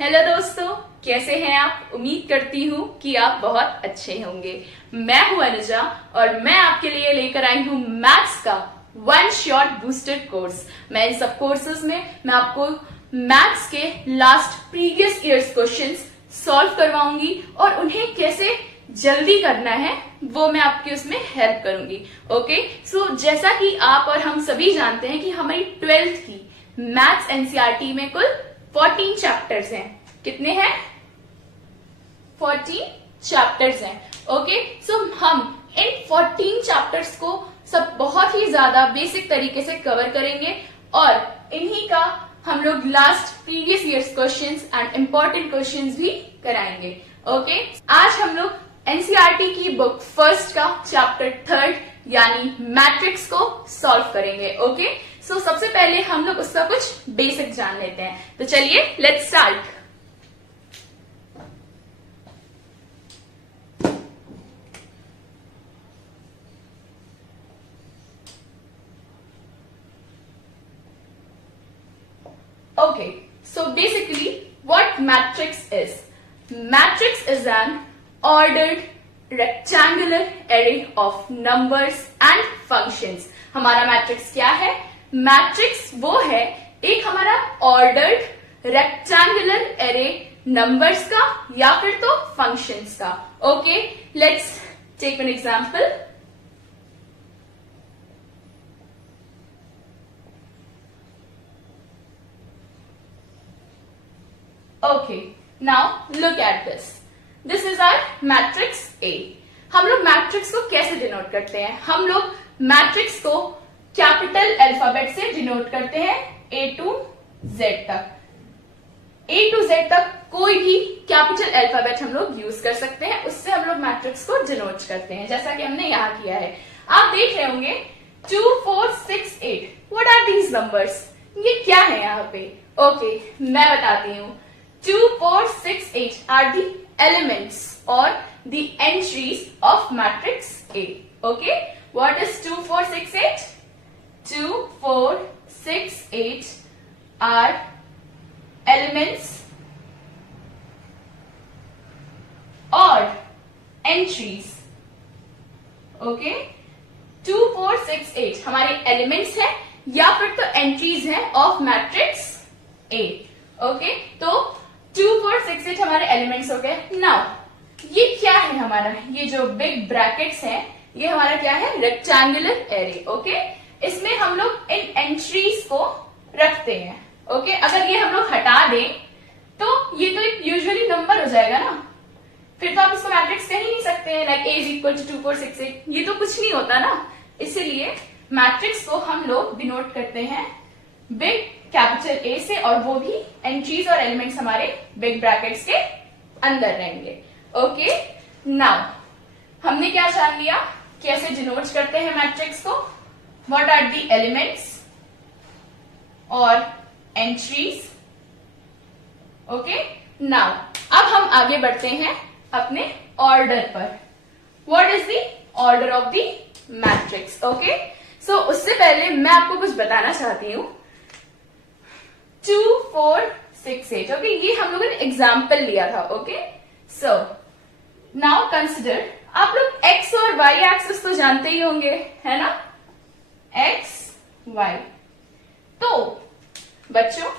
Hello दोस्तों, कैसे हैं आप। उम्मीद करती हूँ कि आप बहुत अच्छे होंगे। मैं हूँ अनुजा और मैं आपके लिए लेकर आई हूँ मैथ्स का वन शॉट बूस्टर कोर्स। मैं इन सब कोर्सेज में मैं आपको मैथ्स के last previous years questions solve करवाऊंगी और उन्हें कैसे जल्दी करना है वो मैं आपकी उसमें हेल्प करूंगी। ओके, सो जैसा कि आप और हम सभी जानते हैं कि हमारी 12th की मैथ्स एनसीईआरटी में कुल 14 चैप्टर्स हैं। कितने हैं? 14 चैप्टर्स हैं। ओके, सो हम इन 14 चैप्टर्स को सब बहुत ही ज्यादा बेसिक तरीके से कवर करेंगे और इन्हीं का हम लोग last previous years questions and important questions भी कराएंगे। ओके, आज हम लोग एनसीईआरटी की बुक फर्स्ट का चैप्टर 3 यानी मैट्रिक्स को सॉल्व करेंगे। ओके, सो सबसे पहले हम लोग उसका कुछ बेसिक जान लेते हैं। तो चलिए let's start. Okay, so basically what matrix is? Matrix is an ordered rectangular array of numbers and functions. हमारा मैट्रिक्स क्या है? मैट्रिक्स वो है एक हमारा ऑर्डर्ड रेक्टेंगुलर एरे नंबर्स का या फिर तो फंक्शंस का। Okay, let's take an example. Okay, now look at this. This is our matrix A. हम लोग मैट्रिक्स को कैसे डिनोट करते हैं? हम लोग मैट्रिक्स को कैपिटल अल्फाबेट से डिनोट करते हैं ए टू जेड तक। ए टू जेड तक कोई भी कैपिटल अल्फाबेट हम लोग यूज कर सकते हैं, उससे हम लोग मैट्रिक्स को डिनोट करते हैं, जैसा कि हमने यहाँ किया है। आप देख रहे होंगे 2, 4, 6, 8। What are these numbers? ये क्या है यहाँ पे? ओके, मैं बताती हूँ। 2, 4, 6, 8 are the elements or the entries of matrix A. Okay, what is 2, 4, 6, 8? 2, 4, 6, 8 are elements or entries. Okay, 2, 4, 6, 8 हमारे elements हैं या फिर तो entries हैं of matrix A. Okay, तो 2, 4, 6, 8 हमारे एलिमेंट्स हो गए। नाउ ये क्या है हमारा? ये जो बिग ब्रैकेट्स हैं ये हमारा क्या है? Rectangular array. ओके, इसमें हम लोग इन एंट्रीज को रखते हैं। ओके, अगर ये हम लोग हटा दें तो ये तो एक यूजुअली नंबर हो जाएगा ना, फिर तो आप इसको मैट्रिक्स कह ही नहीं सकते हैं like A is equal to 2, 4, 6, 8। ये तो कुछ नहीं होता ना, इसीलिए मैट्रिक्स को हम लोग डिनोट करते हैं बिग कैपिटल ए से और वो भी एंट्रीज और एलिमेंट्स हमारे बिग ब्रैकेट्स के अंदर रहेंगे। ओके, नाउ हमने क्या जान लिया कैसे डिनोट करते हैं मैट्रिक्स को। व्हाट आर द एलिमेंट्स और एंट्रीज। ओके, नाउ अब हम आगे बढ़ते हैं अपने ऑर्डर पर। What is the order of the matrix? Okay, so उससे पहले मैं आपको कुछ बताना चाहती हूं। 2, 4, 6, 8। ओके, ये हम लोगों ने एग्जाम्पल लिया था। ओके, सो नाउ कंसिडर, आप लोग एक्स और वाई एक्सिस तो जानते ही होंगे, है ना? X Y. तो बच्चों,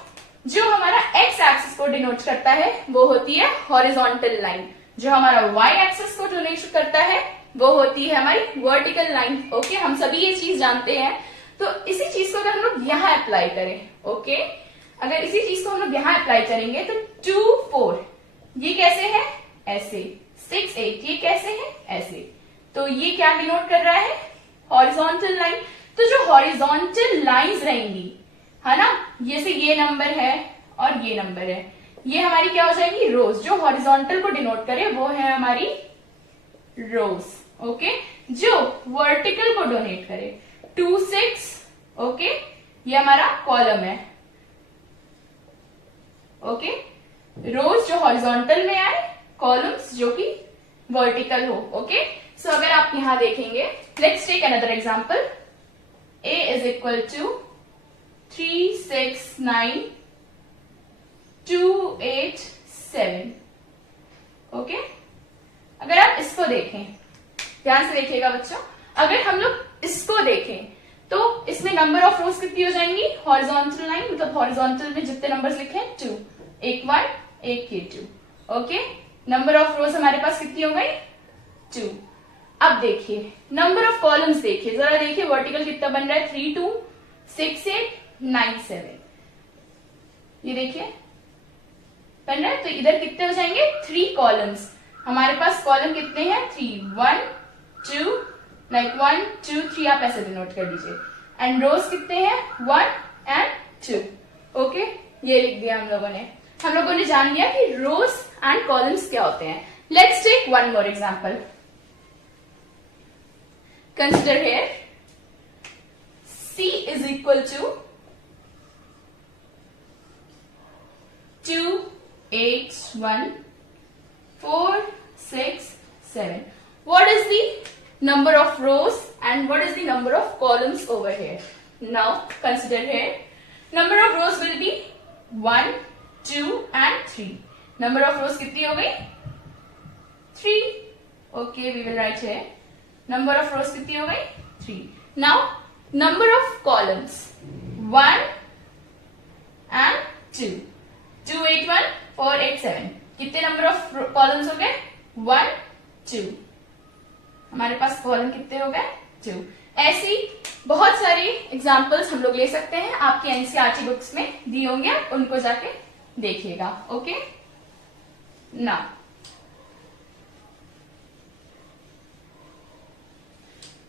जो हमारा एक्स एक्सिस को डिनोट करता है वो होती है हॉरिजॉन्टल लाइन। जो हमारा वाई एक्सिस को डिनोट करता है वो होती है हमारी वर्टिकल लाइन। ओके, हम सभी ये चीज जानते हैं। तो इसी चीज को अगर हम लोग यहां अप्लाई करें, ओके, अगर इसी चीज को हम लोग यहां अप्लाई करेंगे तो 2, 4 ये कैसे है? ऐसे। 6, 8 ये कैसे है? ऐसे। तो ये क्या डिनोट कर रहा है? Horizontal line. तो जो हॉरिजॉन्टल लाइंस रहेंगी, है ना, जैसे ये नंबर है और ये नंबर है, ये हमारी क्या हो जाएंगी? रोज। जो हॉरिजॉन्टल को डिनोट करे वो है हमारी रोज। ओके, जो वर्टिकल को डोनेट करे 2, 6, ओके, ये हमारा कॉलम है। ओके, रोज जो हॉरिजॉन्टल में आए, कॉलम्स जो कि वर्टिकल हो। ओके, सो अगर आप यहां देखेंगे, let's take another example. A is equal to 3, 6, 9, 2, 8, 7. Okay, अगर आप इसको देखें, ध्यान से देखिएगा बच्चों, अगर हम लोग इसको देखें तो इसमें नंबर ऑफ रोज कितनी हो जाएंगी, हॉरिजॉन्टल लाइन, मतलब हॉरिजॉन्टल में जितने नंबर्स लिखे हैं 2, एक 1 एक के 2. ओके, नंबर ऑफ रोज हमारे पास कितनी हो गई, 2. अब देखिए नंबर ऑफ कॉलम्स, देखिए जरा, देखिए वर्टिकल कितना बन रहा है, 3 2 6 8 9 7. ये देखिए बन रहा है. तो इधर कितने हो जाएंगे, 3 कॉलम्स. हमारे पास कॉलम कितने हैं, 3 1 2, लाइक 1 2 3, आप ऐसे डिनोट कर दीजिए. एंड रोज कितने हैं, 1 एंड 2. ओके, ये लिख दिया हम लोगों ने जान लिया कि रोज एंड कॉलम्स क्या होते हैं. Let's take one more example. Consider here C is equal to 2 8 1 4 6 7. What is the number of rows and what is the number of columns over here? Now consider here, number of rows will be 1 2 and 3. Number of rows कितनी हो गई, 3. Okay, we will write here, number of rows कितनी हो गई, 3. Now number of columns, 1 and 2. 2 8 1 4 8 7. कितने number of columns हो गए, 1 2. हमारे पास कॉलम कितने हो गए, 2. ऐसी बहुत सारी एग्जांपल्स हम लोग ले सकते हैं, आपकी एनसीईआरटी बुक्स में दी होंगे, उनको जाके देखिएगा. ओके, नाउ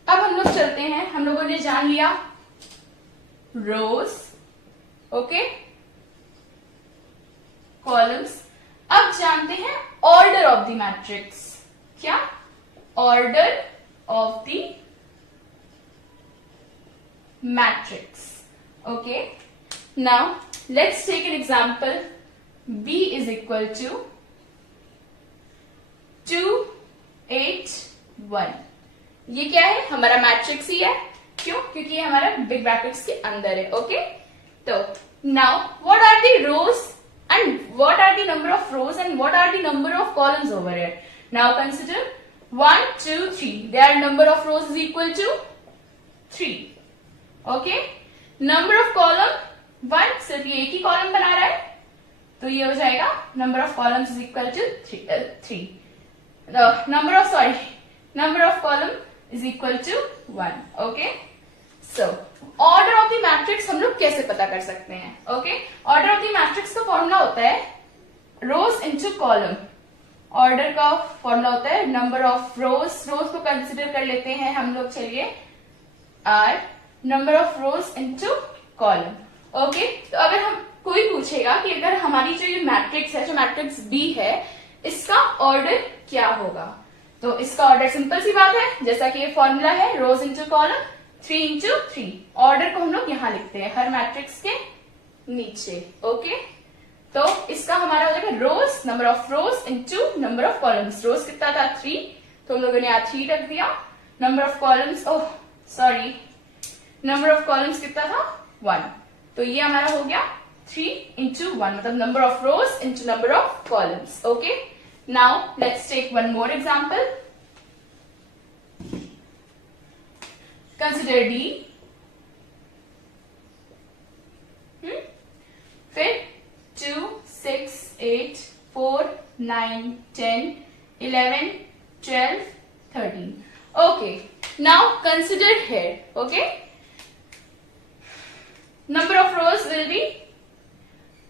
अब हम लोग चलते हैं. हम लोगों ने जान लिया रोज, ओके, कॉलम्स. अब जानते हैं ऑर्डर ऑफ द मैट्रिक्स. क्या, order of the matrix. Okay, now let's take an example. B is equal to 2 8 1. ये क्या है, हमारा मैट्रिक्स ही है. क्यों, क्योंकि ये हमारा बिग ब्रैकेट्स के अंदर है. ओके, तो now what are the rows and what are the number of rows and what are the number of columns over here? Now consider 1 2 3. Their number of rows is equal to 3. Okay, number of column 1, सिर्फ ये एक ही column बना रहा है, तो ये हो जाएगा number of columns is equal to 3. Number of column is equal to 1. Okay, so order of the matrix हम लोग कैसे पता कर सकते हैं. Okay, order of the matrix का फॉर्मूला होता है रोज इनटू कॉलम. ऑर्डर का फॉर्मूला होता है नंबर ऑफ रोज. रोज को कंसिडर कर लेते हैं हम लोग, चलिए, are number of rows into column. Okay, तो अगर हम कोई पूछेगा कि अगर हमारी जो ये मैट्रिक्स है, जो मैट्रिक्स बी है, इसका ऑर्डर क्या होगा, तो इसका ऑर्डर सिंपल सी बात है, जैसा कि ये फॉर्मूला है रोज इनटू कॉलम 3 इंटू 3. ऑर्डर को हम लोग यहां लिखते हैं हर मैट्रिक्स के नीचे. ओके, तो इसका हमारा हो जाएगा rows, number of rows into number of columns. Rows कितना था, 3, तो हम लोगों ने यहाँ 3 रख दिया. Number of columns, oh sorry, number of columns कितना था, 1, तो ये हमारा हो गया 3 इंटू 1, मतलब number of rows into number of columns. Okay, now let's take one more example. Consider D. फिर 2 6 8 4 9 10 11 12 13. Okay, now consider here. Okay, number of rows will be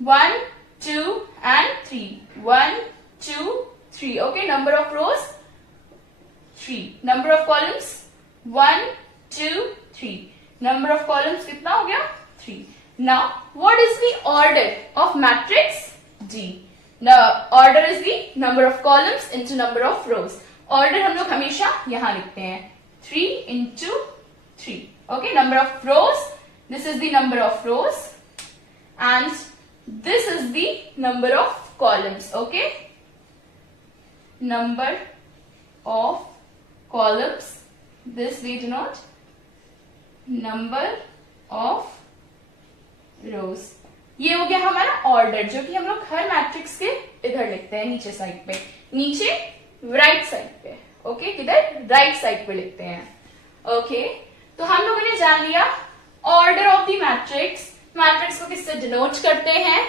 1 2 and 3. 1 2 3. Okay, number of rows 3. Number of columns 1 2 3. Number of columns कितना हो गया, 3. Now what is the order of matrix D? The order is the number of columns into number of rows. Order हम लोग हमेशा यहाँ लिखते हैं 3 into 3. Okay, number of rows, this is the number of rows and this is the number of columns. Okay, number of columns, this we denote number of रोज. ये हो गया हमारा ऑर्डर, जो कि हम लोग हर मैट्रिक्स के इधर लिखते हैं, नीचे साइड पे, नीचे राइट साइड पे, ओके, किधर, राइट साइड पे लिखते हैं, ओके। तो हम लोगों ने जान लिया order of the matrix. Matrix को किससे डिनोट करते हैं,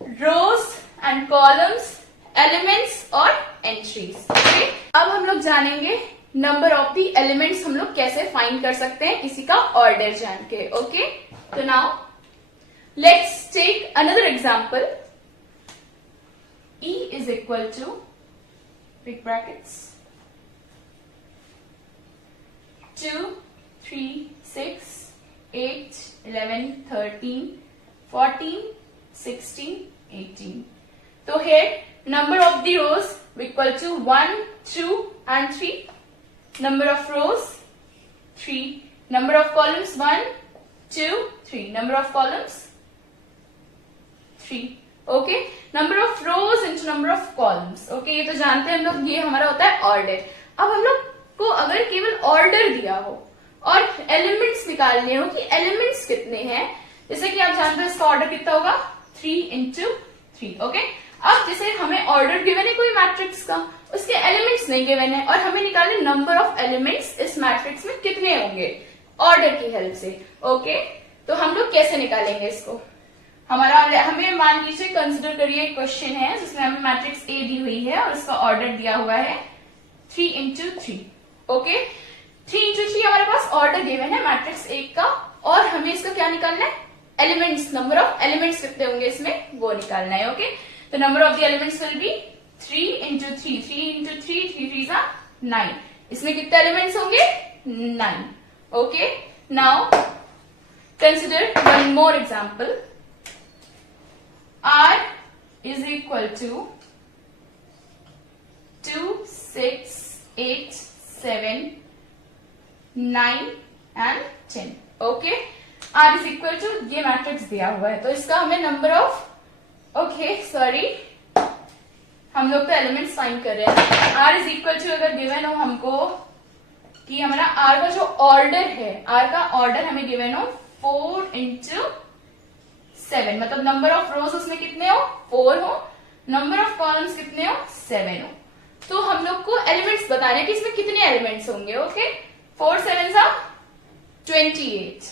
रोज एंड कॉलम्स, एलिमेंट्स और एंट्रीज, ओके। अब हम लोग जानेंगे नंबर ऑफ द एलिमेंट्स हम लोग कैसे फाइंड कर सकते हैं किसी का ऑर्डर जान के, ओके। तो now let's take another example. E is equal to big brackets 2, 3, 6, 8, 11, 13, 14, 16, 18. So here number of the rows equal to 1, 2 and 3. Number of rows 3. Number of columns 1, 2, 3. Number of columns 3. Okay, number of rows into number of columns, okay, ये तो जानते हैं हम लोग, ये हमारा होता है ऑर्डर। अब हम लोग को अगर केवल ऑर्डर दिया हो और एलिमेंट्स निकालने हो कि एलिमेंट्स कितने हैं, जैसे कि आप जानते हो इसका ऑर्डर कितना होगा 3 इंटू 3, ओके। अब जैसे हमें ऑर्डर गिवन है कोई मैट्रिक्स का, उसके एलिमेंट्स नहीं गिवन है और हमें निकालने नंबर ऑफ एलिमेंट्स इस मैट्रिक्स में कितने होंगे ऑर्डर की हेल्प से, ओके। तो हम लोग कैसे निकालेंगे इसको, हमें मान लीजिए कंसिडर करिए क्वेश्चन है जिसमें हमें मैट्रिक्स ए दी हुई है और इसका ऑर्डर दिया हुआ है 3 इंटू 3, ओके। 3 इंटू 3 हमारे पास ऑर्डर गिवन है मैट्रिक्स ए का और हमें इसका क्या निकालना है, एलिमेंट्स, नंबर ऑफ एलिमेंट्स कितने होंगे इसमें वो निकालना है, ओके। तो number of the elements will be 3 into 3, 3 into 3, 3 3 जा 9, इसमें कितने एलिमेंट्स होंगे 9, okay. Now consider one more example. R is equal to 2, 6, 8, 7, 9 and 10, okay. R is equal to ये मैट्रिक्स दिया हुआ है तो इसका हमें नंबर ऑफ, ओके सॉरी, हम लोग तो एलिमेंट्स फाइंड कर रहे हैं। R is equal to अगर गिवन हो हमको कि हमारा R का जो ऑर्डर है, R का ऑर्डर हमें गिवन हो 4 इंटू 7, मतलब नंबर ऑफ रोज उसमें कितने हो 4 हो, नंबर ऑफ कॉलम्स कितने हो 7 हो। तो हम लोग को एलिमेंट्स बताने हैं कि इसमें कितने एलिमेंट्स होंगे, ओके। 4 7 जा 28,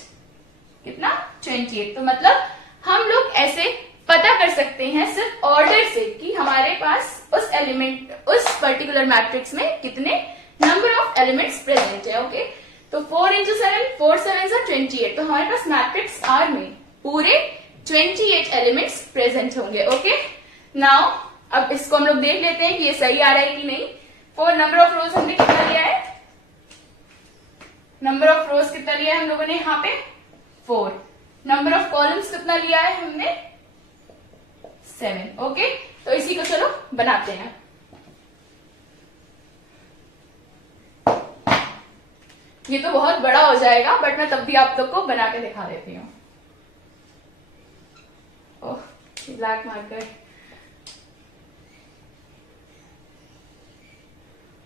कितना 28। तो मतलब हम लोग ऐसे पता कर सकते हैं सिर्फ ऑर्डर से कि हमारे पास उस एलिमेंट, उस पर्टिकुलर मैट्रिक्स में कितने नंबर ऑफ एलिमेंट्स प्रेजेंट है, ओके। तो 4 इंटू 7, 4 7 जा 28, तो हमारे पास मैट्रिक्स आर में पूरे 28 एलिमेंट्स प्रेजेंट होंगे, ओके। नाउ अब इसको हम लोग देख लेते हैं कि ये सही आ रहा है कि नहीं। 4 नंबर ऑफ रोज हमने कितना लिया है, नंबर ऑफ रोज कितना लिया है हम लोगों ने यहाँ पे 4, नंबर ऑफ कॉलम्स कितना लिया है हमने 7, ओके। तो इसी को चलो बनाते हैं। ये तो बहुत बड़ा हो जाएगा बट मैं तब भी आप लोग को बना के दिखा देती हूँ। Black marker,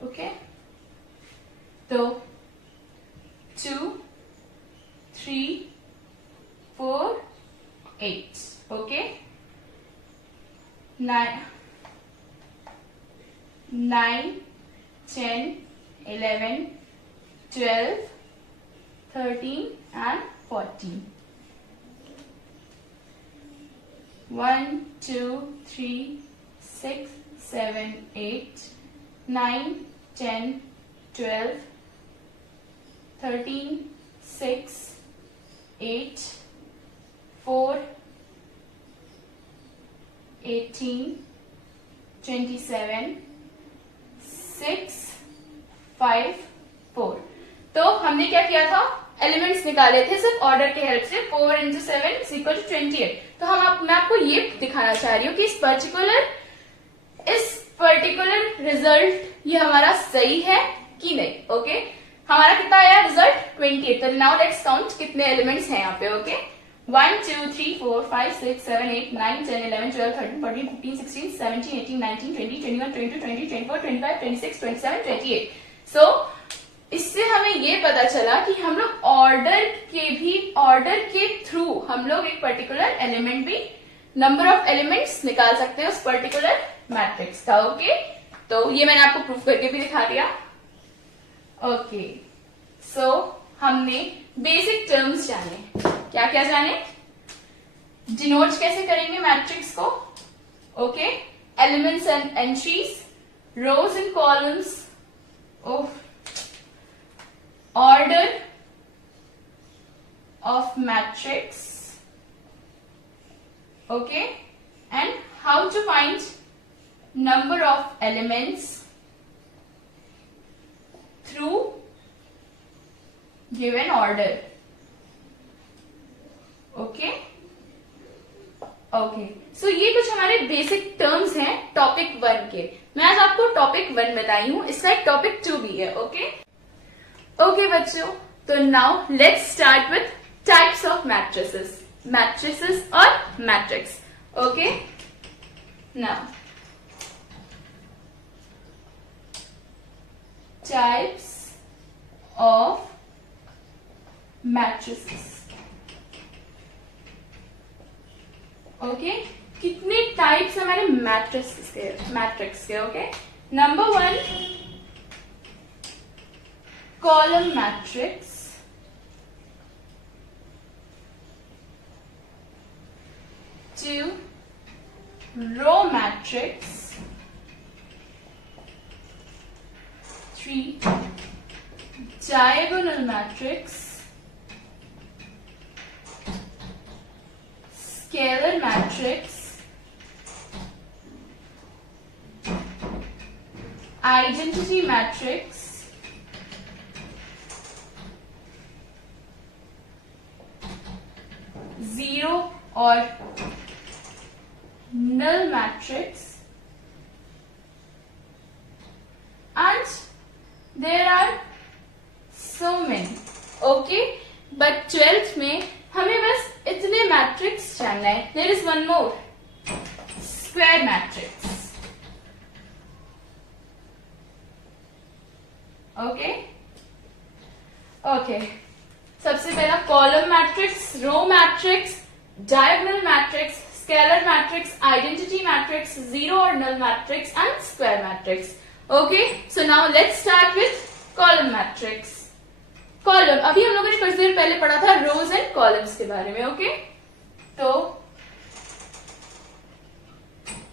okay. तो 2, 3, 4, 8, ओके। 9, 10, 11, 12, 13 and 14. 1, 2, 3, 6, 7, 8, 9, 10, 12, 13, 6, 8, 4, 18, 27, 6, 5, 4। तो हमने क्या किया था, एलिमेंट्स निकाले थे सिर्फ ऑर्डर के हेल्प से। 4 इंटू 7 इज इक्वल टू 28। तो मैं आपको ये दिखाना चाह रही हूँ कि इस पर्टिकुलर रिजल्ट ये हमारा सही है कि नहीं, ओके। हमारा कितना आया रिजल्ट 28। तो नाउ लेट्स काउंट कितने एलिमेंट्स हैं यहाँ पे, ओके। 1 2 3 4 5 6 7 8 9 10 11 12 13 14 15 16 17 18 19 20 21 22 23 24 25 26 27 28। सो इससे हमें ये पता चला कि हम लोग ऑर्डर के थ्रू हम लोग एक पर्टिकुलर एलिमेंट भी नंबर ऑफ एलिमेंट्स निकाल सकते हैं उस पर्टिकुलर मैट्रिक्स का। ओके, तो ये मैंने आपको प्रूफ करके भी दिखा दिया। ओके, सो हमने बेसिक टर्म्स जाने, क्या क्या जाने, डिनोट कैसे करेंगे मैट्रिक्स को, okay, elements and entries, rows and columns, order of matrix, okay, and how to find number of elements through given order, okay, okay, so ये कुछ हमारे बेसिक टर्म्स हैं टॉपिक 1 के। मैं आज आपको टॉपिक 1 बताई हूं, इसका एक टॉपिक 2 भी है। ओके ओके बच्चों, तो now let's start with types of matrices, matrices और matrix. Okay, now types of matrices. Okay, कितने टाइप्स हमारे मैट्रिक्स के, okay. Number 1, column matrix, 2, row matrix, 3, diagonal matrix, scalar matrix, identity matrix, zero or null matrix, and there are so many, okay, but 12th में हमें बस इतने matrix जानना है। There is one more, square matrix, okay okay. सबसे पहला column matrix, row matrix, diagonal matrix, scalar matrix, identity matrix, zero और null matrix and square matrix. Okay, so now let's start with column matrix. Column, अभी हम लोगों ने कुछ देर पहले पढ़ा था रोज एंड कॉलम्स के बारे में। ओके, तो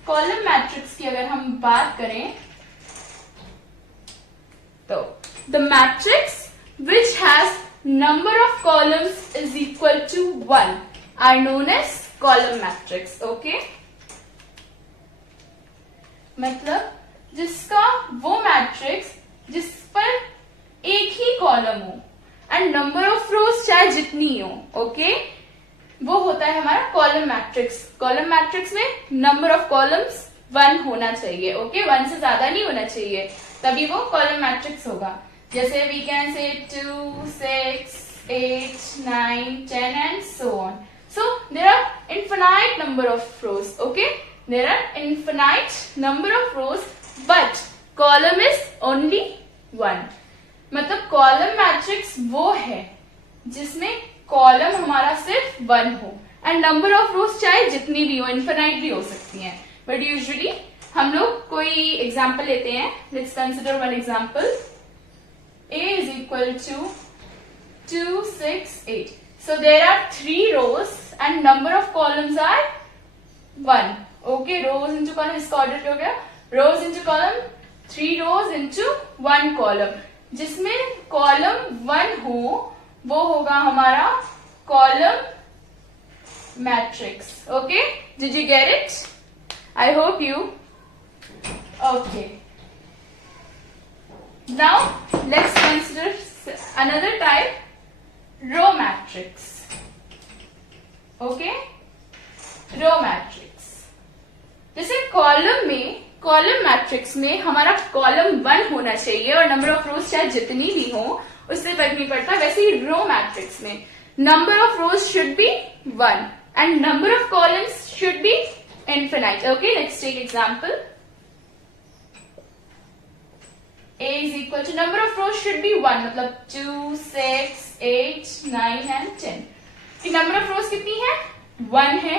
कॉलम मैट्रिक्स की अगर हम बात करें तो the matrix which has number of columns is equal to 1 are known as column matrix. Okay, मतलब जिसका वो मैट्रिक्स जिस पर एक ही कॉलम हो एंड नंबर ऑफ रोज चाहे जितनी हो, ओके, वो होता है हमारा कॉलम मैट्रिक्स। कॉलम मैट्रिक्स में नंबर ऑफ कॉलम्स 1 होना चाहिए, ओके, 1 से ज्यादा नहीं होना चाहिए, तभी वो कॉलम मैट्रिक्स होगा। जैसे we can say 2, 6, 8, 9, 10 and so on. So there are infinite number of rows, okay, there are infinite number of rows, but column is only 1। मतलब कॉलम मैट्रिक्स वो है जिसमें कॉलम हमारा सिर्फ 1 हो एंड नंबर ऑफ रोज चाहे जितनी भी हो, इनफिनाइट भी हो सकती हैं, बट यूजुअली हम लोग कोई एग्जांपल लेते हैं। Let's consider one example, a is equal to 2, 6, 8. So there are 3 rows and number of columns are 1. Okay, rows into column, इसका ऑर्डर क्या हो गया, rows into column, 3 rows into 1 column, जिसमें कॉलम 1 हो वो होगा हमारा column matrix. Okay, did you get it? I hope you. Okay, now let's consider another type, row matrix. Okay, row matrix, जैसे कॉलम मैट्रिक्स में हमारा कॉलम 1 होना चाहिए और नंबर ऑफ रोज चाहे जितनी भी हो उससे फर्क नहीं पड़ता, वैसे ही रो मैट्रिक्स में number of rows should be 1 and number of columns should be infinite. Okay, let's take example, a is equal to number of rows should be 1, मतलब 2, 6, 8, 9 and 10। नंबर ऑफ रोज कितनी है? 1 है,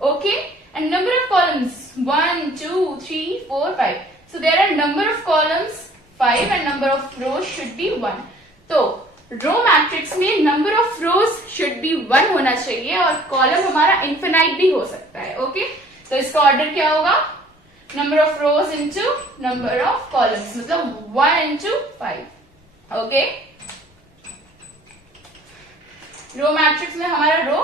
Okay, and number of columns 1, 2, 3, 4, 5. So there are number of columns 5 and number of rows should be 1. तो रो matrix में number of rows should be 1 होना चाहिए और column हमारा इन्फिनाइट भी हो सकता है. ओके, तो इसका ऑर्डर क्या होगा? Number of rows into number of columns, मतलब 1 इंटू 5. ओके, रो मैट्रिक्स में हमारा रो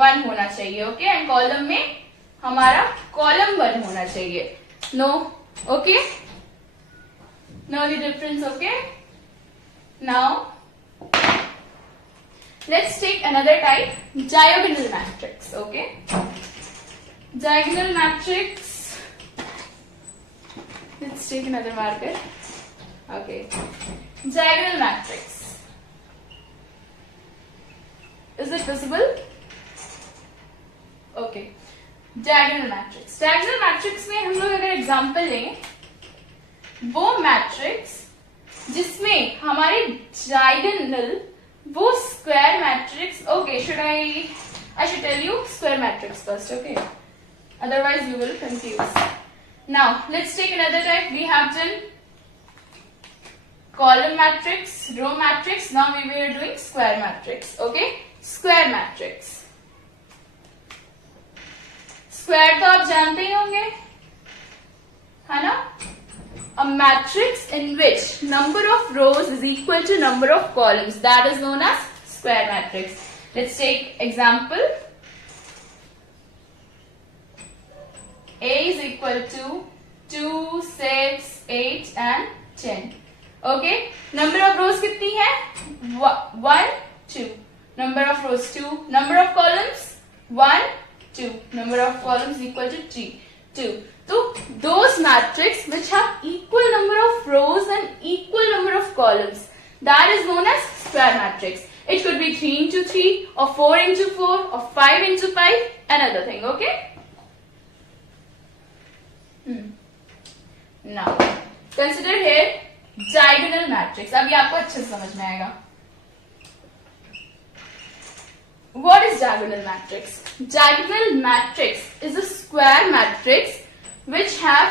1 होना चाहिए. ओके, एंड कॉलम में हमारा कॉलम 1 होना चाहिए. No, okay, know the difference. Okay, now let's take another type, diagonal matrix. Okay, diagonal matrix. Let's take another marker. Okay, diagonal matrix. Is it visible? Okay, diagonal matrix. Diagonal matrix में हम लोग अगर example लें, वो matrix जिसमें हमारे diagonal वो square matrix. Okay, I should tell you square matrix first. Okay, otherwise you will confuse. Now let's take another type. We have done column matrix, row matrix. Now we were doing square matrix. Okay, square matrix. Square तो आप जानते ही होंगे, है ना? A matrix in which number of rows is equal to number of columns, that is known as square matrix. Let's take example. A is equal to 2, 6, 8 and 10. Okay, number of rows कितनी है? 1, 2. Number of rows 2. Number of columns 1, 2. Number of columns equal to 3, 2. So those matrix which have equal number of rows and equal number of columns, that is known as square matrix. It could be 3 into 3 or 4 into 4 or 5 into 5, another thing. Okay, now consider here diagonal matrix. अब ये आपको अच्छे से समझ में आएगा. What is diagonal matrix? Diagonal matrix is a square matrix which have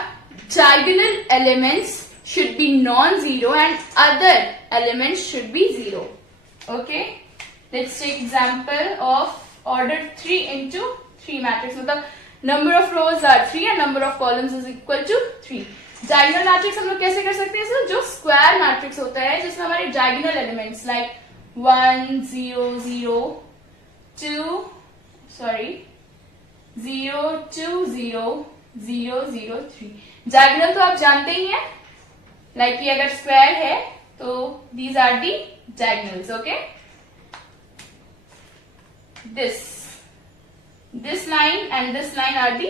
diagonal elements should be non-zero and other elements should be 0. Okay, let's take example of order 3 into 3 matrix. मतलब number of rows are 3 and number of columns is equal to 3. Diagonal matrix हम लोग कैसे कर सकते हैं? जो square matrix होता है जिसमें हमारे diagonal elements like 1, 0, 0, 2, 0, 2, 0, 0, 0, 3. डायगोनल तो आप जानते ही हैं, लाइक ये अगर स्क्वायर है तो these are the diagonals. Okay, this line and this line are the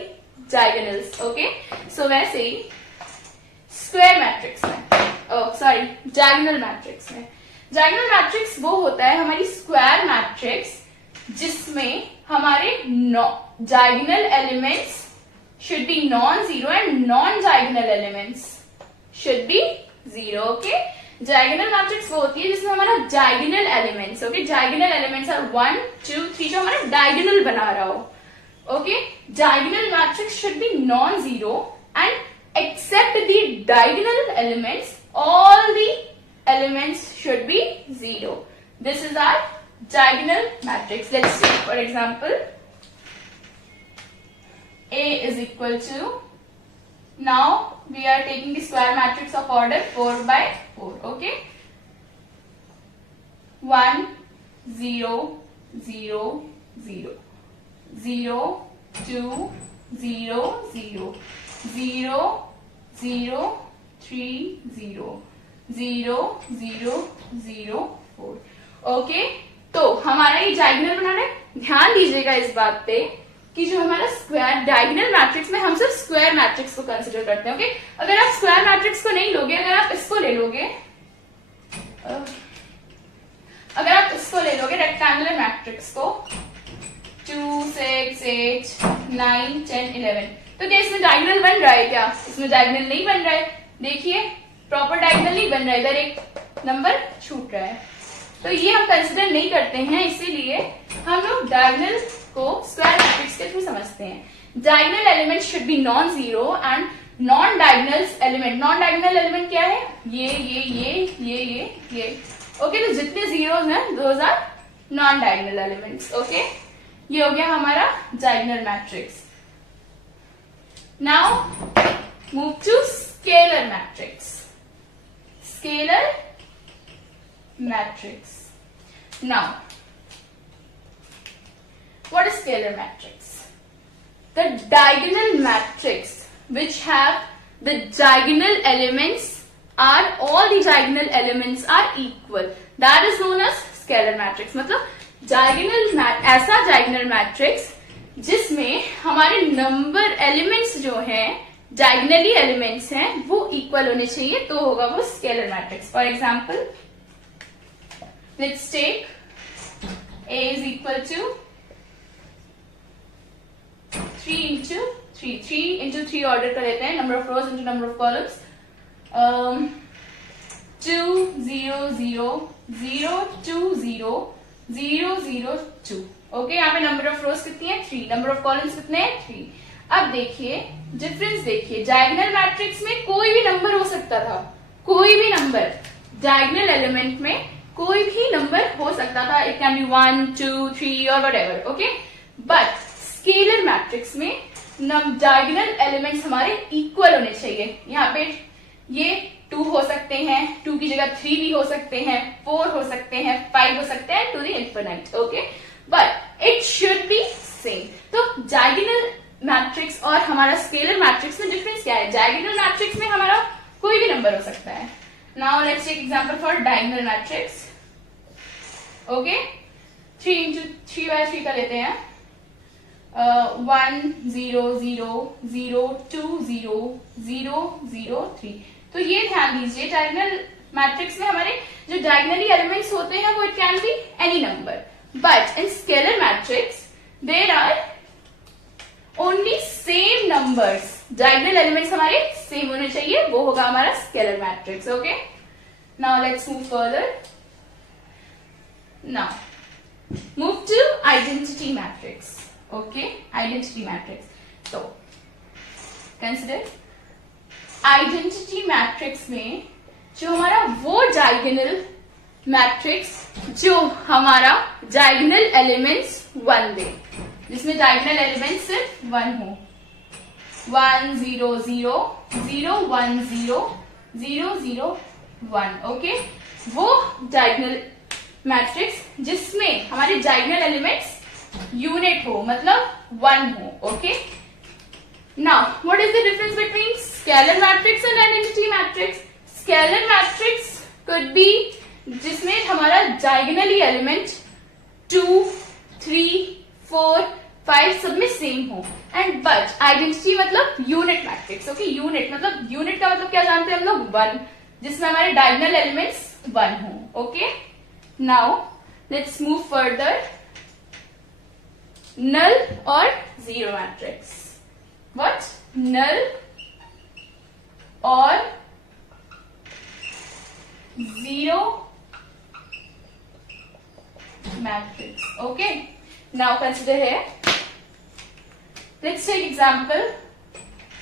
diagonals. Okay, so वैसे ही स्क्वायर मैट्रिक्स में, डायगोनल मैट्रिक्स में, डायगोनल मैट्रिक्स वो होता है हमारी स्क्वायर मैट्रिक्स जिसमें हमारे diagonal elements should be non-zero and non-diagonal elements should be 0. Okay, diagonal matrix वो होती है जिसमें हमारा diagonal elements, okay, diagonal elements are 1, 2, 3 जो हमारा diagonal बना रहा हो. Okay, diagonal matrix should be non-zero and except the diagonal elements, all the elements should be 0. This is our diagonal matrix. Let's take for example A is equal to, now we are taking the square matrix of order 4 by 4. Okay, 1, 0, 0, 0, 0, 2, 0, 0, 0, 0, 3, 0, 0, 0, 0, 4. Okay, तो हमारा ये diagonal बनाना है. ध्यान दीजिएगा इस बात पे कि जो हमारा स्क्वायर डायगोनल मैट्रिक्स में हम सिर्फ स्क्वायर मैट्रिक्स को कंसीडर करते हैं. ओके, अगर आप स्क्वायर मैट्रिक्स को नहीं लोगे, अगर आप इसको ले लोगे, रेक्टेंगुलर मैट्रिक्स को 2, 6, 8, 9, 10, 11, तो क्या इसमें डायगोनल बन रहा है? क्या इसमें डायगोनल नहीं बन रहा है? देखिए, प्रॉपर डायगोनल नहीं बन रहा है, इधर एक नंबर छूट रहा है. तो ये हम कंसिडर नहीं करते हैं, इसीलिए हम लोग डायगोनल को स्क्वायर मैट्रिक्स के थ्रू समझते हैं। Diagonal element should be non zero and non diagonal element क्या है? ये ओके। तो जितने जीरोस हैं those are non diagonal elements. Okay, ये हो गया हमारा diagonal matrix. Now move to scalar matrix. Scalar matrix. Now, what is scalar matrix? The diagonal matrix which have the diagonal elements are all the diagonal elements are equal. That is known as scalar matrix. मतलब ऐसा diagonal matrix जिसमें हमारे number elements जो हैं diagonally elements हैं वो equal होने चाहिए, तो होगा वो scalar matrix. For example, let's take A is equal to 3 into 3. 3 into 3 order कर लेते हैं, number of rows into number of columns. 2 0 0 0 2 0 0 0 2। Okay, यहाँ पे नंबर ऑफ रोज कितनी है? 3। नंबर ऑफ कॉलम्स कितने हैं? 3। अब देखिए डिफरेंस, देखिए डायगोनल मैट्रिक्स में कोई भी नंबर हो सकता था, कोई भी नंबर डायगोनल एलिमेंट में कोई भी नंबर हो सकता था। इट कैन बी 1 2 3 और what. Okay, but scalar matrix में डायगोनल एलिमेंट्स हमारे इक्वल होने चाहिए। यहाँ पे ये 2 हो सकते हैं, 2 की जगह 3 भी हो सकते हैं, 4 हो सकते हैं, 5 हो सकते हैं, to the infinite. Okay, but it should be same. तो डायगोनल मैट्रिक्स और हमारा स्केलर मैट्रिक्स में डिफरेंस क्या है? डायगोनल मैट्रिक्स में हमारा कोई भी नंबर हो सकता है। Now let's take example for diagonal matrix. Okay, 3 into 3 by 3 का लेते हैं। 1 0 0 0 2 0 0 0 3। तो ये ध्यान दीजिए, डायगोनल मैट्रिक्स में हमारे जो डायगोनली एलिमेंट्स होते हैं वो it can be any number, but in scalar matrix there are only same numbers. Diagonal elements हमारे सेम होने चाहिए, वो होगा हमारा scalar matrix. Okay, now let's move further. Now, move to identity matrix. Okay, identity matrix. So, consider identity matrix में जो हमारा वो diagonal matrix जो हमारा diagonal elements 1 दे, जिसमें diagonal elements सिर्फ 1 हो। 1 0 0 0 1 0 0 0 1। ओके, वो diagonal मैट्रिक्स जिसमें हमारे डायगोनल एलिमेंट्स यूनिट हो, मतलब 1 हो। Okay, now what is the difference between scalar matrix and identity matrix? Scalar matrix could be जिसमें हमारा डायगोनली एलिमेंट 2 3 4 5 सब में सेम हो, एंड बट आइडेंटिटी मतलब यूनिट मैट्रिक्स। ओके, यूनिट का मतलब क्या जानते हैं हम लोग? 1, जिसमें हमारे डायगोनल एलिमेंट्स 1 हो। Okay, now let's move further. Null or zero matrix. What? Null or zero matrix. Okay, now consider here. Let's take example.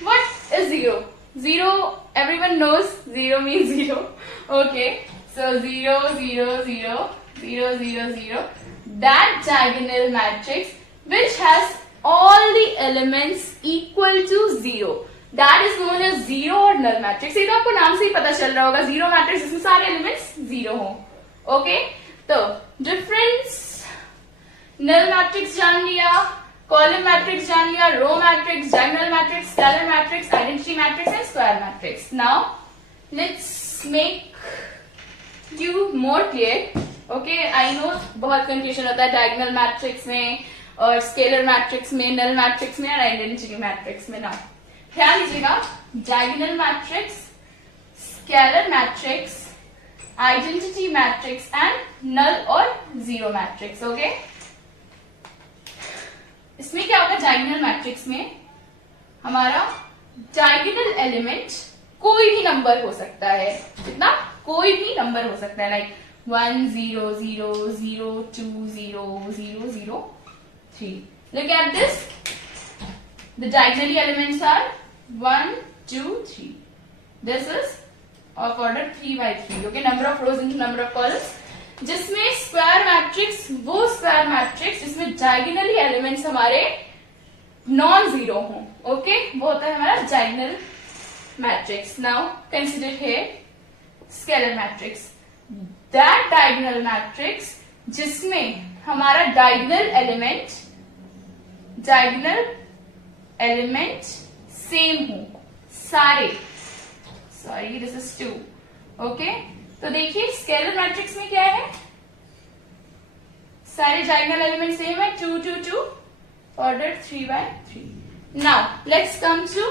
What is zero? Zero, everyone knows zero means zero. Okay, so 0 0 0 0 0 0, that diagonal matrix which has all the elements equal to 0, that is known as zero or null matrix. ये तो आपको नाम से ही पता चल रहा होगा, zero matrix जिसमें सारे एलिमेंट्स 0 हो। ओके, तो डिफरेंस, नल मैट्रिक्स जान लिया, कॉलम मैट्रिक्स जान लिया, row matrix, diagonal matrix, scalar matrix, identity matrix and square matrix. Now let's make you more clear. Okay, I know बहुत कंफ्यूजन होता है डायगोनल मैट्रिक्स में और स्केलर मैट्रिक्स में, नल मैट्रिक्स में और आइडेंटिटी मैट्रिक्स में। नाउ ध्यान दीजिएगा, diagonal matrix, scalar matrix, identity matrix and null और जीरो मैट्रिक्स। ओके, इसमें क्या होगा? डायगोनल मैट्रिक्स में हमारा डायगोनल एलिमेंट कोई भी नंबर हो सकता है। कितना? कोई भी नंबर हो सकता है, like 1 0 0 0 2 0 0 0 3। Look at this. The diagonally elements are 1, 2, 3. This is of order 3 by 3. Okay, number of rows into number of columns. जिसमें स्क्वायर मैट्रिक्स, वो स्क्वायर मैट्रिक्स जिसमें डायगोनली एलिमेंट्स हमारे नॉन जीरो हों. ओके, वो होता है हमारा diagonal matrix. Now consider here scalar matrix. That diagonal matrix जिसमें हमारा डायगोनल एलिमेंट सेम हो सारे. Sorry, this is 2. ओके, तो देखिए स्केलर मैट्रिक्स में क्या है, सारे डायगोनल एलिमेंट सेम है. 2, 2, 2, order 3 by 3. Now let's come to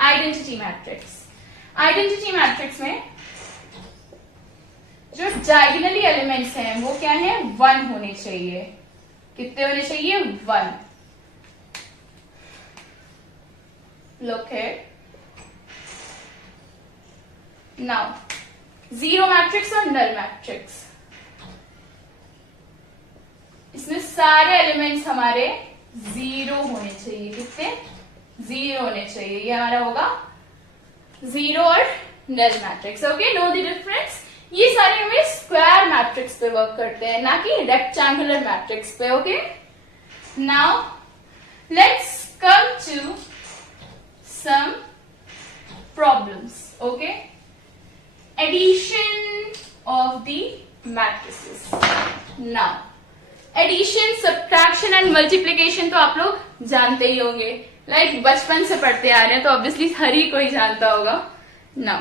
identity matrix. Identity matrix में जो डायगोनली एलिमेंट्स हैं वो क्या है, 1 होने चाहिए. कितने होने चाहिए, 1. Look here. Now, zero matrix और नल मैट्रिक्स, इसमें सारे एलिमेंट्स हमारे जीरो होने चाहिए. कितने, 0 होने चाहिए. ये हमारा होगा जीरो और null matrix. Okay, know the difference. ये सारे हमें स्क्वायर मैट्रिक्स पे वर्क करते हैं, ना कि रेक्टेंगुलर मैट्रिक्स पे. Okay, now let's come to some problems. Okay, addition of the matrices. Now addition, subtraction and multiplication तो आप लोग जानते ही होंगे, लाइक बचपन से पढ़ते आ रहे हैं, तो ऑब्वियसली हर ही कोई जानता होगा. नाउ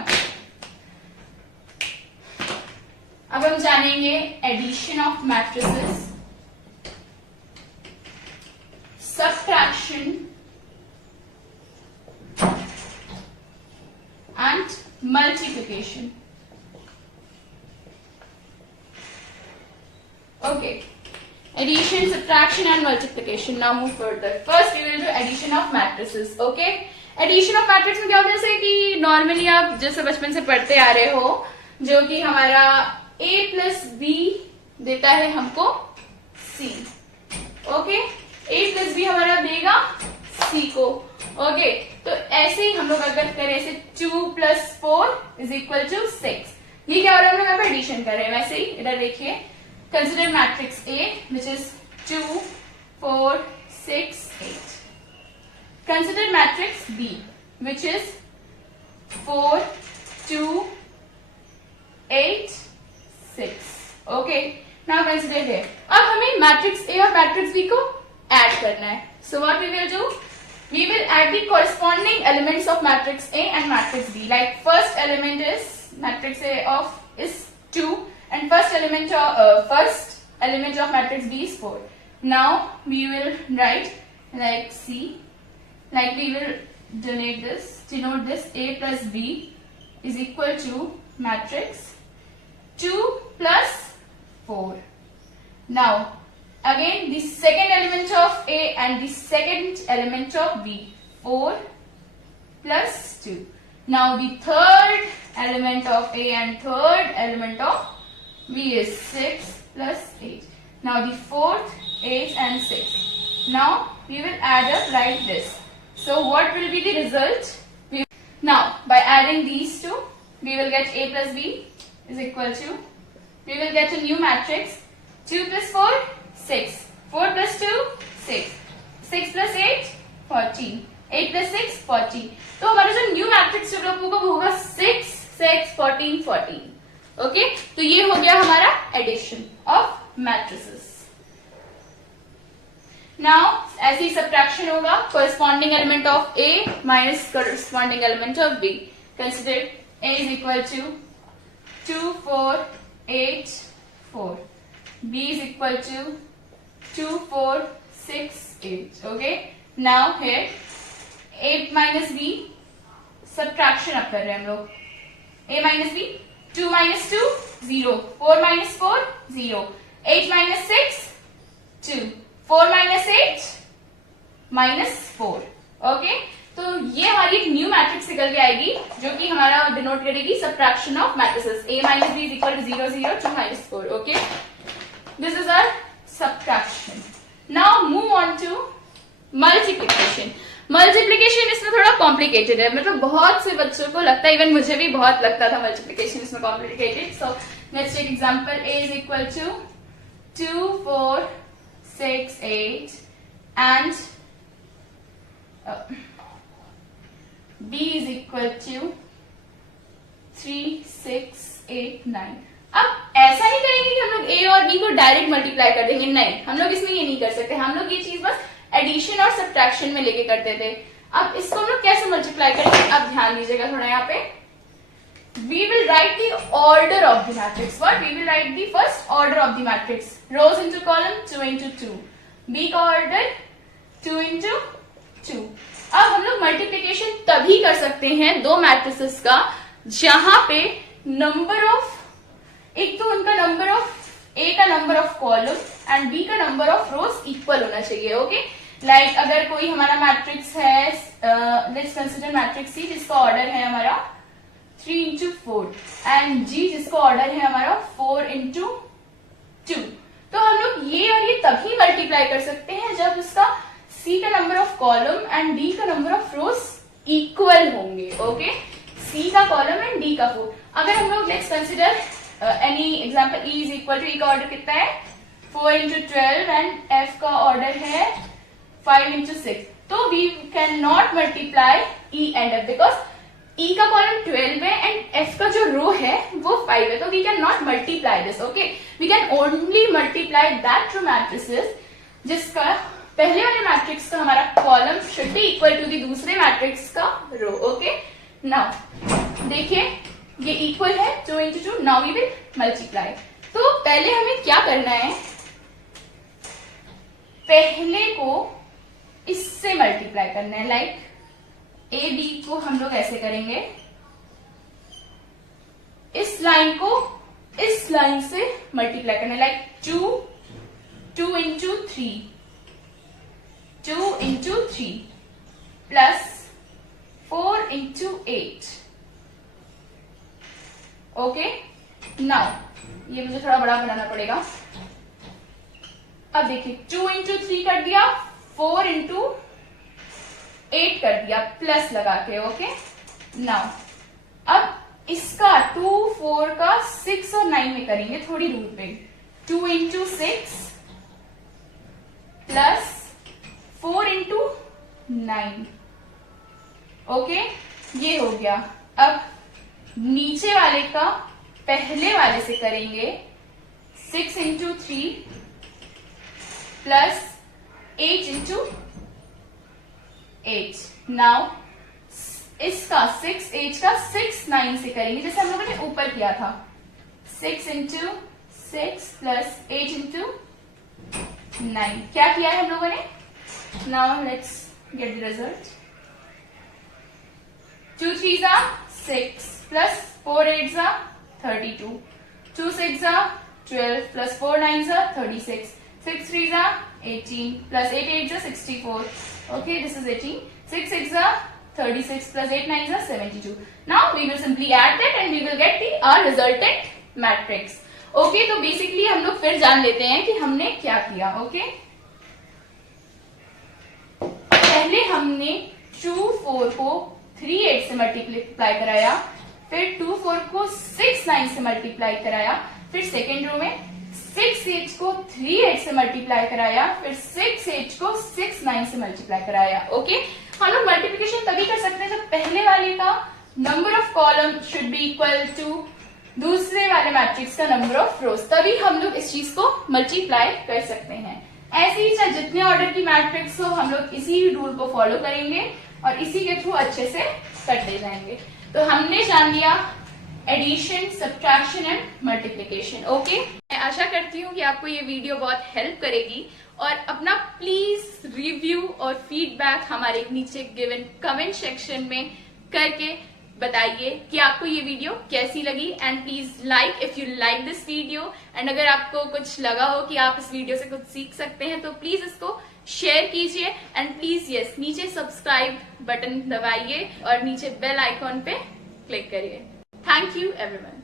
अब हम जानेंगे addition of matrices, subtraction and multiplication. Okay, addition, subtraction and multiplication. Now move further. First we will do addition of matrices. Okay, addition of matrix में क्या होता है, जैसे कि नॉर्मली आप जैसे बचपन से पढ़ते आ रहे हो, जो कि हमारा a प्लस b देता है हमको c. Okay, a plus b हमारा देगा c को. ओके, तो ऐसे ही हम लोग अगर करें, ऐसे 2 + 4 इज इक्वल टू 6. ये क्या हो रहा है, हम लोग यहाँ पे एडिशन कर रहे हैं. वैसे ही इधर देखिए, consider matrix A which is 2, 4, 6, 8. Consider matrix B which is 4, 2, 8, 6. Okay, now consider here. अब हमें मैट्रिक्स A और मैट्रिक्स B को ऐड करना है. So what we will do, we will add the corresponding elements of matrix A and matrix B. Like first element is matrix A is 2 and first element of matrix B is 4. Now we will write like C, like we will denote this A plus B is equal to matrix 2 plus 4. Now again the second element of A and the second element of B, 4 plus 2. Now the third element of A and third element of B is 6 plus 8. Now the fourth, 8 and 6. Now we will add up like this. So what will be the result? Now by adding these two, we will get A plus B is equal to, we will get a new matrix 2 plus 4, 6, 4 plus 2, 6, 6 plus 8, 14, 8 plus 6, 14. तो हमारा जो new matrix develop होगा वो होगा 6, 6, 14, 14. Okay, तो ये हो गया हमारा एडिशन ऑफ मैट्रिसेस. नाउ ऐसे ही सब्ट्रैक्शन होगा, corresponding element of A minus corresponding element of B. Consider A is equal to 2, 4, 8, 4. B is equal to 2, 4, 6, 8. Okay. Now here 8 minus B, subtraction अब कर रहे हैं हम लोग. A minus B, 2 minus 2, 0. 4 minus 4, 0. 8 minus 6, 2. 4 minus 8, minus 4. Okay. तो ये हमारी एक न्यू मैट्रिक्स निकल के आएगी जो कि हमारा डिनोट करेगी subtraction of matrices. A minus B is equal to 0, 0, 2 minus 4. Okay. This is our subtraction. Now move on to multiplication इसमें थोड़ा कॉम्प्लिकेटेड है, मतलब बहुत से बच्चों को लगता है, इवन मुझे भी बहुत लगता था मल्टीप्लीकेशन इसमें complicated. So let's take example. A is equal to 2, 4, 6, 8 and B is equal to 3, 6, 8, 9. अब ऐसा नहीं करेंगे कि हम लोग A और B को डायरेक्ट मल्टीप्लाई कर देंगे, नहीं, हम लोग इसमें ये नहीं कर सकते. हम लोग ये चीज बस एडिशन और सब्ट्रैक्शन में लेके करते थे. अब इसको हम लोग कैसे मल्टीप्लाई करेंगे, अब ध्यान दीजिएगा थोड़ा यहाँ पे. We will write the order of the matrix. What? We will write the first order of the matrix. Rows into column 2 into 2. B का order 2 into 2. अब हम लोग मल्टीप्लीकेशन तभी कर सकते हैं दो मैट्रिसेस का जहां पे नंबर ऑफ, एक तो उनका नंबर ऑफ, A का number of column and B का नंबर ऑफ रोज इक्वल होना चाहिए. ओके, लाइक अगर कोई हमारा मैट्रिक्स है, लेट्स कंसीडर मैट्रिक्स C जिसका ऑर्डर है हमारा 3 into 4 एंड G जिसका ऑर्डर है हमारा 4 into 2. तो हम लोग ये और ये तभी मल्टीप्लाई कर सकते हैं जब उसका C का number of column and D का नंबर ऑफ रोज इक्वल होंगे. ओके, C का कॉलम एंड D का 4. अगर हम लोग let's consider any example, E is equal to, E का ऑर्डर कितना है 4 into 12 एंड F का ऑर्डर है 5 into 6. तो we can not multiply E and F because E का कॉलम 12 है एंड F का जो रो है वो 5 है. तो we can not multiply this. Okay, we can only multiply that two matrices जिसका पहले वाले मैट्रिक्स का हमारा column should be equal to the दूसरे मैट्रिक्स का रो. ओके, नाउ देखिए ये इक्वल है 2 into 2. Now we will multiply. तो पहले हमें क्या करना है, पहले को इससे मल्टीप्लाई करना है. लाइक ए बी को हम लोग ऐसे करेंगे, इस लाइन को इस लाइन से मल्टीप्लाई करना है. Like 2 into 3, 2 into 3 plus 4 into 8. Okay, now ये मुझे थोड़ा बड़ा बनाना पड़ेगा. अब देखिए 2 into 3 कर दिया, 4 into 8 कर दिया प्लस लगा के. ओके, नाउ अब इसका 2, 4 का 6 और 9 में करेंगे थोड़ी दूर पे. 2 into 6 प्लस 4 into 9. ओके, ये हो गया. अब नीचे वाले का पहले वाले से करेंगे 6 into 3 प्लस 8 into 8. नाउ इसका 6 8 का 6 9 से करेंगे जैसे हम लोगों ने ऊपर किया था. 6 into 6 प्लस 8 into 9. क्या किया है हम लोगों ने? Now let's get the result. 2 3s are 6 plus 4 8s are 32. 2 6s are 12 plus 4 9s are 36. 6 3s are 18 plus 8 8s are 64. Okay, this is 18. 6 6s are 36 plus 8 9s are 72. Now we will simply add that and we will get the our resultant matrix. Okay, तो basically हम लोग फिर जान लेते हैं कि हमने क्या किया. ओके, पहले हमने 2 4 को 3 8 से मल्टीप्लाई कराया, फिर 2 4 को 6 9 से मल्टीप्लाई कराया, फिर सेकेंड रो में 6 8 को 3 8 से मल्टीप्लाई कराया, फिर 6 8 को 6 9 से मल्टीप्लाई कराया. ओके, हम लोग मल्टीप्लिकेशन तभी कर सकते हैं जब पहले वाले का number of column should be equal to दूसरे वाले मैट्रिक्स का नंबर ऑफ रोज, तभी हम लोग इस चीज को मल्टीप्लाई कर सकते हैं. ऐसे ही चाहे जितने ऑर्डर की मैट्रिक्स हो हम लोग इसी रूल को फॉलो करेंगे और इसी के थ्रू अच्छे से करते जाएंगे. तो हमने जान लिया addition, subtraction and multiplication. Okay, मैं आशा करती हूँ कि आपको ये वीडियो बहुत हेल्प करेगी और अपना प्लीज रिव्यू और फीडबैक हमारे नीचे गिवन कमेंट सेक्शन में करके बताइए कि आपको ये वीडियो कैसी लगी. And please like if you like this video, and अगर आपको कुछ लगा हो कि आप इस वीडियो से कुछ सीख सकते हैं तो प्लीज इसको शेयर कीजिए. एंड प्लीज यस, नीचे सब्सक्राइब बटन दबाइए और नीचे बेल आइकॉन पे क्लिक करिए. Thank you everyone.